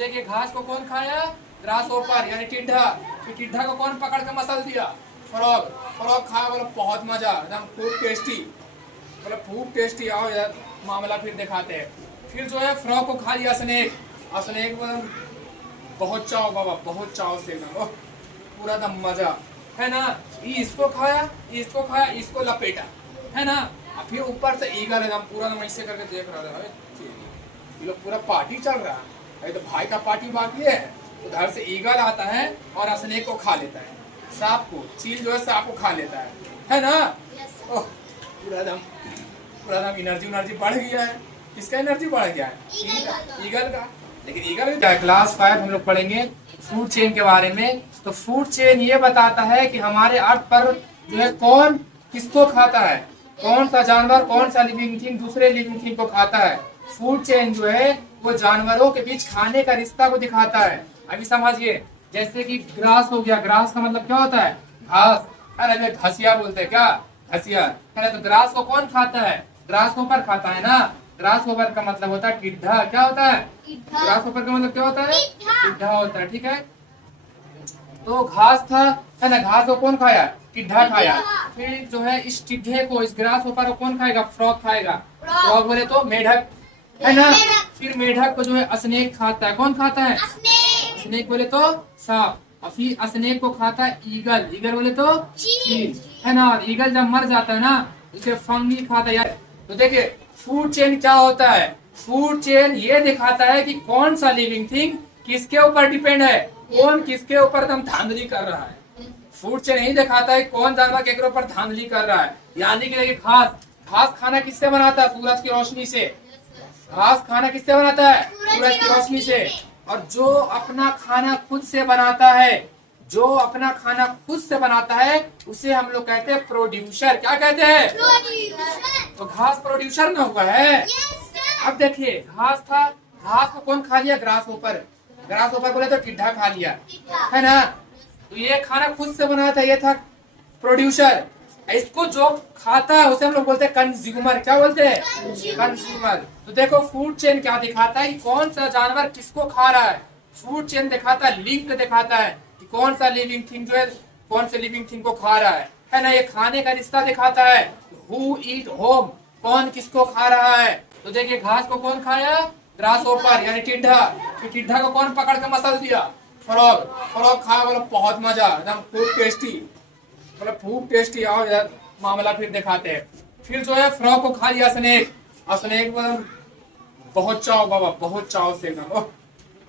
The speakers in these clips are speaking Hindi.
देखिए घास को कौन खाया? ग्रास ओपर यानी टिड्ढा। फिर टिड्ढा को कौन पकड़ के मसल दिया? फ्रॉग। फ्रॉग खाया, बोला बहुत मजा, एकदम खूब टेस्टी, बोला खूब टेस्टी। आओ यार मामला फिर दिखाते हैं। फिर जो है फ्रॉग को खा लिया स्नेक। और स्नेक बहुत चाव बाबा, बहुत चाव से एकदम पूरा एकदम मजा है ना। ये इसको खाया, इसको खाया, इसको लपेटा है ना। और फिर ऊपर से ईगल एकदम पूरा एकदम ऐसे करके देख रहा था। ये लोग पूरा पार्टी चल रहा है, तो भाई का पार्टी बाकी है। उधर से ईगल आता है और स्नेक को खा लेता है, सांप को, चील जो है सांप को खा लेता है ना। ओह पूरा एकदम एनर्जी बढ़ गया है। किसका एनर्जी बढ़ गया है? ईगल का। लेकिन ईगल क्या, क्लास 5 हम लोग पढ़ेंगे फूड चेन के बारे में। तो फूड चेन ये बताता है कि हमारे अर्थ पर जो है कौन किसको खाता है, कौन सा जानवर कौन सा लिविंग थिंग दूसरे लिविंग थिंग को खाता है। फूड चेन जो है वो जानवरों के बीच खाने का रिश्ता को दिखाता है। अभी समझिए, जैसे कि ग्रास हो गया, ग्रास का मतलब क्या होता है? घास। अरे घसिया बोलते हैं क्या? घसिया है ना। तो ग्रास को कौन खाता है? ग्रास होपर खाता है ना। ग्रास होपर का मतलब होता है टिड्ढा। क्या होता है? ग्रास होपर का मतलब क्या होता है? टिड्ढा होता है, ठीक है। तो घास था है ना, घास को कौन खाया? टिड्ढा खाया। फिर जो है इस टिड्ढे को, इस ग्रास होपर को कौन खाएगा? फ्रॉग खाएगा। फ्रॉग बोले तो मेढक है ना। फिर मेढक को जो है स्नेक खाता है। कौन खाता है? स्नेक बोले तो सांप। और फिर स्नेक को खाता है ईगल। ईगल बोले तो चील है ना। और ईगल जब मर जाता है ना, उसे फंगी खाता है यार। तो देखिए फूड चेन क्या होता है? फूड चेन ये दिखाता है कि कौन सा लिविंग थिंग किसके ऊपर डिपेंड है, कौन किसके ऊपर एकदम धांधली कर रहा है। फूड चेन यही दिखाता है कौन जानवर के ऊपर धांधली कर रहा है। यानी कि देखिए घास खाना किससे बनाता है? सूरज की रोशनी से। घास खाना किससे बनाता है? सूरज की रोशनी से। और जो अपना खाना खुद से बनाता है, जो अपना खाना खुद से बनाता है, उसे हम लोग कहते हैं प्रोड्यूसर। क्या कहते हैं? प्रोड्यूसर। तो घास प्रोड्यूसर में हुआ है। अब देखिए घास था, घास को कौन खा लिया? ग्रास ऊपर। ग्रास ऊपर बोले तो टिड्ढा खा लिया है ना। तो ये खाना खुद से बनाया था, ये था प्रोड्यूसर। इसको जो खाता है उसे हम लोग बोलते हैं कंज्यूमर। क्या बोलते हैं? कंज्यूमर। तो देखो फूड चेन क्या दिखाता है कि कौन सा जानवर किसको खा रहा है। फूड चेन दिखाता है, लिंक दिखाता है कि कौन सा लिविंग थिंग जो है कौन से लिविंग थिंग को खा रहा है ना। ये खाने का रिश्ता दिखाता है, हु ईट होम, कौन किसको खा रहा है। तो देखिए घास को कौन खाया? ग्रास ओपर यानी टिड्ढा। फिर टिड्ढा को कौन पकड़ के मसल दिया? फ्रॉग। फ्रॉग खाया, बोला बहुत मजा, एकदम खूब टेस्टी, मतलब खूब टेस्टी। आओ यार मामला फिर दिखाते हैं। फिर जो है फ्रॉग को खा लिया स्नेक। और स्नेक बहुत चाव बाबा, बहुत चाव से एकदम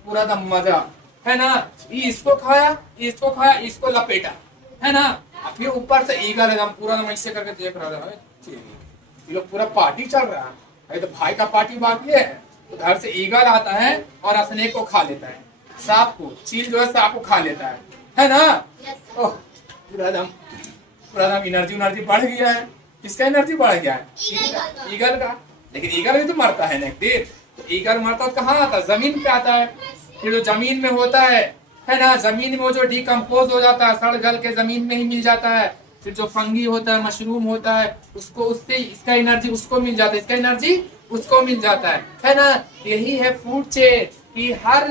पूरा एकदम मजा है ना। ये इसको खाया, इसको खाया, इसको लपेटा है ना। और फिर ऊपर से ईगल एकदम पूरा एकदम ऐसे करके देख रहा था। ये लोग पूरा पार्टी चल रहा है, तो भाई का पार्टी बाकी है। उधर से ईगल आता है और स्नेक को खा लेता है, सांप को, चील जो है सांप को खा लेता है ना। ओह पूरा एकदम एनर्जी बढ़ गया है। किसका एनर्जी बढ़ गया है? ईगल का। लेकिन ईगल भी तो मरता है ना एक दिन। तो ईगल मरता है कहाँ आता है? जमीन पे आता है। फिर जो जमीन में होता है ना, जमीन में वो जो डिकम्पोज हो जाता है, सड़ गल के जमीन में ही मिल जाता है। फिर जो फंगी होता है, मशरूम होता है, उसको उससे इसका एनर्जी उसको मिल जाता है, इसका एनर्जी उसको मिल जाता है ना। यही है फूड चेन कि हर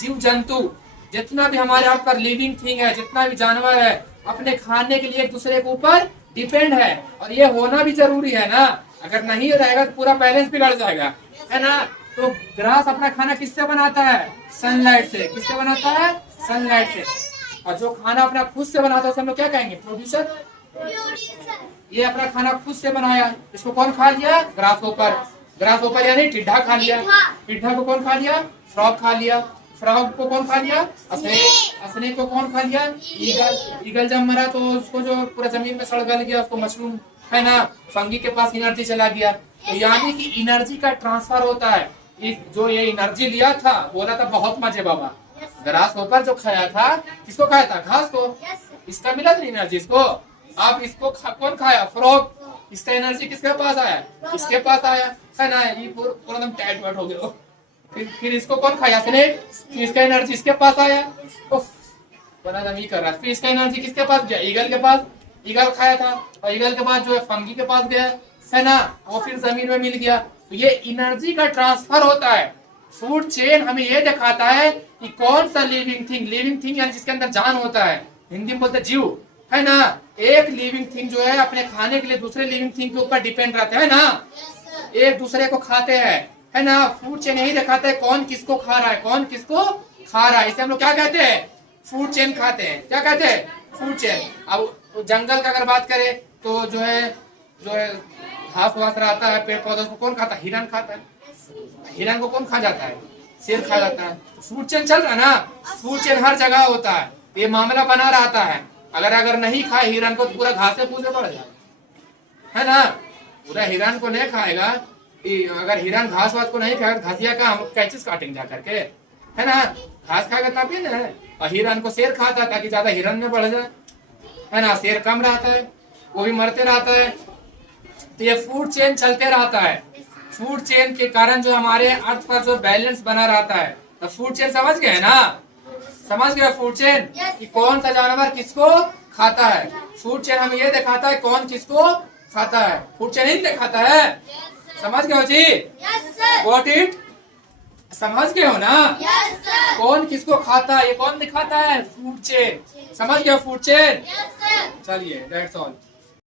जीव जंतु, जितना भी हमारे यहाँ पर लिविंग थिंग है, जितना भी जानवर है, अपने खाने के लिए एक दूसरे के ऊपर डिपेंड है। और ये होना भी जरूरी है ना। अगर नहीं रहेगा तो पूरा बैलेंस बिगड़ जाएगा, है ना। तो ग्रास अपना खाना किससे बनाता है? सनलाइट से। किससे बनाता है? सनलाइट से। और जो खाना अपना खुद से बनाता है उसे हम लोग क्या कहेंगे? प्रोड्यूसर। ये अपना खाना खुद से बनाया, इसको कौन खा लिया? ग्रास ओपर। ग्रास ओपर यानी टिड्ढा खा लिया। टिड्ढा को कौन खा लिया? फ्रॉग खा लिया। फ्रॉग को कौन खा लिया? स्नेक को कौन खा लिया? ईगल। ईगल जब मरा तो उसको जो पूरा जमीन में सड़ गल गया, उसको मशरूम है ना, फंगी के पास एनर्जी चला गया। तो यानी कि एनर्जी का ट्रांसफर होता है। जो ये एनर्जी लिया था, बोला था बहुत मजे बाबा। ग्रास होपर जो खाया था, किसको खाया था? घास को। इसका मिला था एनर्जी इसको। अब इसको कौन खाया? फ्रॉग। इसका एनर्जी किसके पास आया? इसके पास आया है ना। ये पूरा एकदम टाइट वाइट हो गया। फिर इसको कौन खाया? स्नेक। फिर इसका एनर्जी इसके पास आया, बना दम ही कर रहा है। फिर इसका एनर्जी किसके पास गया? ईगल के पास। ईगल खाया था और ईगल के बाद जो है फंगी के पास गया, है ना, वो फिर जमीन में मिल गया। तो ये एनर्जी का ट्रांसफर होता है। फूड चेन हमें ये दिखाता है कि कौन सा लिविंग थिंग यानी जिसके अंदर जान होता है, हिंदी में बोलते हैं जीव, है ना। एक लिविंग थिंग जो है अपने खाने के लिए दूसरे लिविंग थिंग के ऊपर डिपेंड रहते है ना, एक दूसरे को खाते हैं, है ना। फूड चेन यही दिखाता है कौन किसको खा रहा है, कौन किसको खा रहा है। इसे हम लोग क्या कहते हैं, फूड चेन खाते हैं। क्या कहते हैं, फूड चेन। अब जंगल का अगर बात करें तो जो है घास वास रहता है, पेड़ पौधों को कौन खाता है, हिरन खाता है। हिरन को कौन खा जाता है, शेर खा जाता है। फूड चेन चल रहा है ना, फूड चेन हर जगह होता है, ये मामला बना रहता है। अगर नहीं खाए हिरन को तो पूरा घास से पूछे पड़ जाएगा, है ना। पूरा हिरन को नहीं खाएगा, अगर हिरन घास वास को नहीं खाएगा, घासिया का हम क्या चीज काटेंगे जा करके, है ना। घास खाएगा तभी ना। और हिरन को शेर खाता है ताकि ज्यादा हिरन में बढ़ जाए, है ना। शेर कम रहता है, वो भी मरते रहता है। तो ये फूड चेन चलते रहता है। फूड चेन के कारण जो हमारे अर्थ पर जो बैलेंस बना रहता है। तो फूड चेन समझ गए ना, समझ गए फूड चेन कि कौन सा जानवर किसको खाता है। फूड चेन हमें ये दिखाता है कौन किसको खाता है, फूड चेन ही दिखाता है। समझ गए हो जी, गॉट इट, समझ गए हो ना। कौन किसको खाता है ये कौन दिखाता है, फूड चेन। समझ गए फूड चेन। चलिए दैट्स ऑल।